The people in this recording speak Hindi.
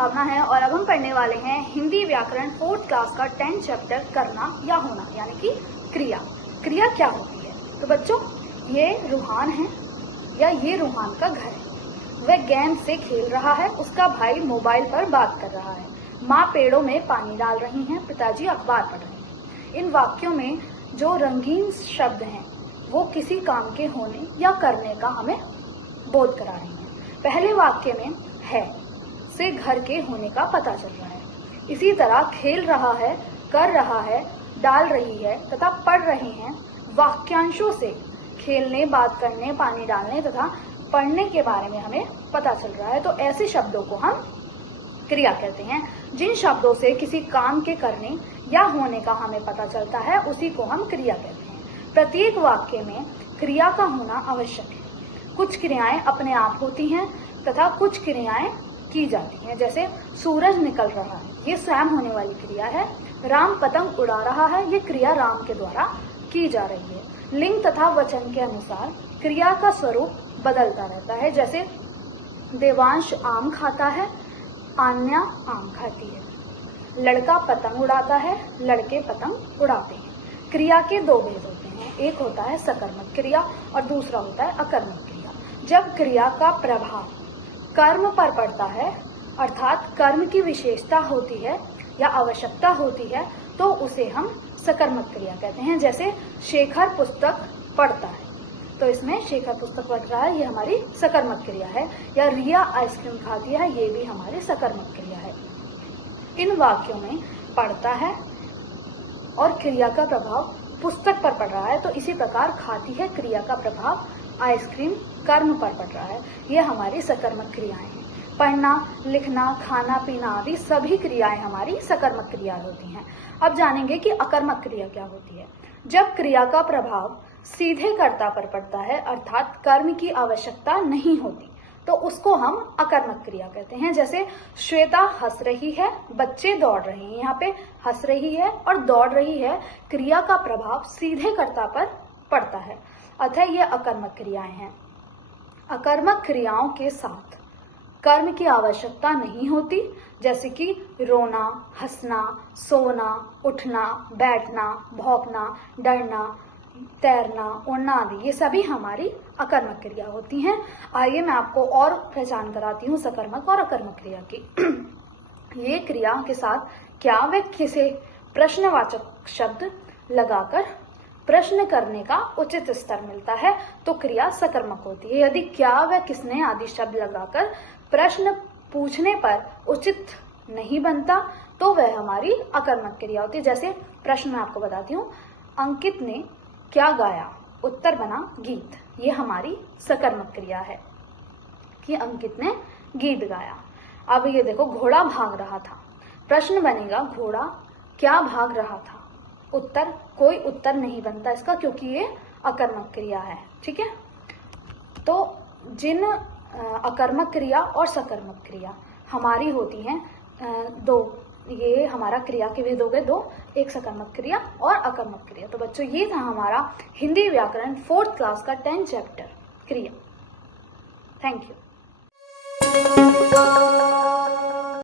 भावना है और अब हम पढ़ने वाले हैं हिंदी व्याकरण 4th क्लास का 10th चैप्टर करना या होना, यानी कि क्रिया। क्रिया क्या होती है? तो बच्चों, ये रूहान है या ये रूहान का घर है। वह गेंद से खेल रहा है, उसका भाई मोबाइल पर बात कर रहा है, माँ पेड़ों में पानी डाल रही हैं, पिताजी अखबार पढ़ रहे हैं। इन वाक्यों में जो रंगीन शब्द हैं वो किसी काम के होने या करने का हमें बोध करा रही हैं। पहले वाक्य में है से घर के होने का पता चल रहा है। इसी तरह खेल रहा है, कर रहा है, डाल रही है तथा पढ़ रहे हैं वाक्यांशों से खेलने, बात करने, पानी डालने तथा पढ़ने के बारे में हमें पता चल रहा है। तो ऐसे शब्दों को हम क्रिया कहते हैं। जिन शब्दों से किसी काम के करने या होने का हमें पता चलता है उसी को हम क्रिया कहते हैं। प्रत्येक वाक्य में क्रिया का होना आवश्यक है। कुछ क्रियाएं अपने आप होती हैं तथा कुछ क्रियाएं की जाती हैं। जैसे सूरज निकल रहा है, ये स्वयं होने वाली क्रिया है। राम पतंग उड़ा रहा है, ये क्रिया राम के द्वारा की जा रही है। लिंग तथा वचन के अनुसार क्रिया का स्वरूप बदलता रहता है। जैसे देवांश आम खाता है, आन्या आम खाती है। लड़का पतंग उड़ाता है, लड़के पतंग उड़ाते हैं। क्रिया के दो भेद होते हैं, एक होता है सकर्मक क्रिया और दूसरा होता है अकर्मक क्रिया। जब क्रिया का प्रभाव कर्म पर पड़ता है, अर्थात कर्म की विशेषता होती है या आवश्यकता होती है, तो उसे हम सकर्मक क्रिया कहते हैं। जैसे शेखर पुस्तक पढ़ता है, तो इसमें शेखर पुस्तक पढ़ रहा है, ये हमारी सकर्मक क्रिया है। या रिया आइसक्रीम खाती है, ये भी हमारी सकर्मक क्रिया है। इन वाक्यों में पढ़ता है और क्रिया का प्रभाव पुस्तक पर पड़ रहा है, तो इसी प्रकार खाती है क्रिया का प्रभाव आइसक्रीम कर्म पर पड़ रहा है। ये हमारी सकर्मक क्रियाएं हैं। पढ़ना, लिखना, खाना पीना आदि सभी क्रियाएं हमारी सकर्मक क्रिया होती हैं। अब जानेंगे कि अकर्मक क्रिया क्या होती है। जब क्रिया का प्रभाव सीधे कर्ता पर पड़ता है, अर्थात कर्म की आवश्यकता नहीं होती, तो उसको हम अकर्मक क्रिया कहते हैं। जैसे श्वेता हंस रही है, बच्चे दौड़ रहे हैं। यहाँ पे हंस रही है और दौड़ रही है, क्रिया का प्रभाव सीधे कर्ता पर पड़ता है, अतः ये अकर्मक क्रियाएं हैं। अकर्मक क्रियाओं के साथ कर्म की आवश्यकता नहीं होती, जैसे कि रोना, हंसना, सोना, उठना, बैठना, भौंकना, डरना, तैरना, उड़ना आदि, ये सभी हमारी अकर्मक क्रिया होती हैं। आइए मैं आपको और पहचान कराती हूँ सकर्मक और अकर्मक क्रिया की। ये क्रिया के साथ क्या व किसे प्रश्नवाचक शब्द लगाकर प्रश्न करने का उचित स्तर मिलता है, तो क्रिया सकर्मक होती है। यदि क्या व किसने आदि शब्द लगाकर प्रश्न पूछने पर उचित नहीं बनता, तो वह हमारी अकर्मक क्रिया होती है। जैसे प्रश्न मैं आपको बताती हूँ, अंकित ने क्या गाया? उत्तर बना गीत। ये हमारी सकर्मक क्रिया है कि अंकित ने गीत गाया। अब ये देखो, घोड़ा भाग रहा था। प्रश्न बनेगा, घोड़ा क्या भाग रहा था? उत्तर, कोई उत्तर नहीं बनता इसका, क्योंकि ये अकर्मक क्रिया है। ठीक है, तो जिन अकर्मक क्रिया और सकर्मक क्रिया हमारी होती हैं दो, ये हमारा क्रिया के भेद हो गए दो, एक सकर्मक क्रिया और अकर्मक क्रिया। तो बच्चों, ये था हमारा हिंदी व्याकरण 4th क्लास का 10th चैप्टर क्रिया। Thank you.